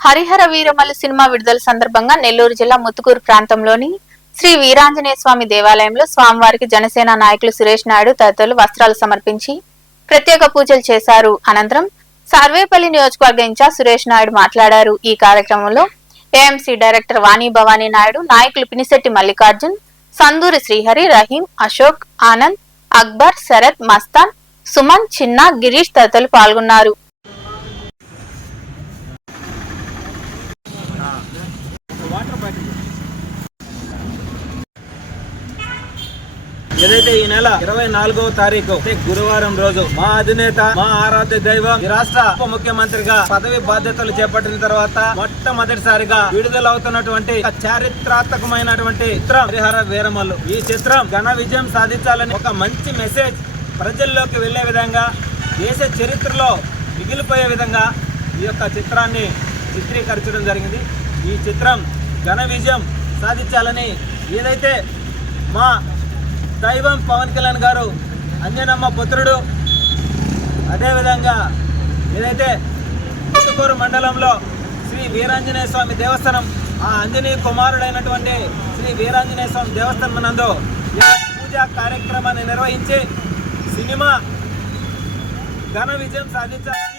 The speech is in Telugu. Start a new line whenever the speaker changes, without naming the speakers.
హరిహర వీరమల్లు సినిమా విడుదల సందర్భంగా నెల్లూరు జిల్లా ముత్తుకూరు ప్రాంతంలోని శ్రీ వీరాంజనేయ స్వామి దేవాలయంలో స్వామివారికి జనసేన నాయకులు సురేష్ నాయుడు తదితరులు వస్త్రాలు సమర్పించి ప్రత్యేక పూజలు చేశారు. అనంతరం సర్వేపల్లి నియోజకవర్గ ఇన్ఛార్జ్ సురేష్ నాయుడు మాట్లాడారు. ఈ కార్యక్రమంలో ఏఎంసీ డైరెక్టర్ వాణి భవానీ నాయుడు నాయకులు పినిశెట్టి మల్లికార్జున్ సందూరి శ్రీహరి రహీం అశోక్ ఆనంద్ అక్బర్ శరత్ మస్తాన్ సుమన్ చిన్న గిరీష్ తదితరులు పాల్గొన్నారు.
ఏదైతే ఈ నెల ఇరవై నాలుగవ తారీఖు గురువారం రోజు మా అధినేత మా ఆరాధ్య దైవం రాష్ట్ర ఉప ముఖ్యమంత్రిగా పదవి బాధ్యతలు చేపట్టిన తర్వాత మొట్టమొదటిసారిగా విడుదలవుతున్నటువంటి చారిత్రాత్మకమైనటువంటి చిత్రం హరిహర వీరమల్లు. ఈ చిత్రం ఘన విజయం సాధించాలని ఒక మంచి మెసేజ్ ప్రజల్లోకి వెళ్ళే విధంగా దేశ చరిత్రలో మిగిలిపోయే విధంగా ఈ యొక్క చిత్రాన్ని చిత్రీకరించడం జరిగింది. ఈ చిత్రం ఘన విజయం సాధించాలని ఏదైతే మా దైవం పవన్ కళ్యాణ్ గారు అంజనమ్మ పుత్రుడు. అదేవిధంగా ఏదైతే ముత్తుకూరు మండలంలో శ్రీ వీరాంజనేయ స్వామి దేవస్థానం ఆ అంజనీ కుమారుడైనటువంటి శ్రీ వీరాంజనేయ స్వామి దేవస్థానం నందు ఈ పూజా కార్యక్రమాన్ని నిర్వహించి సినిమా ఘన విజయం సాధించాలని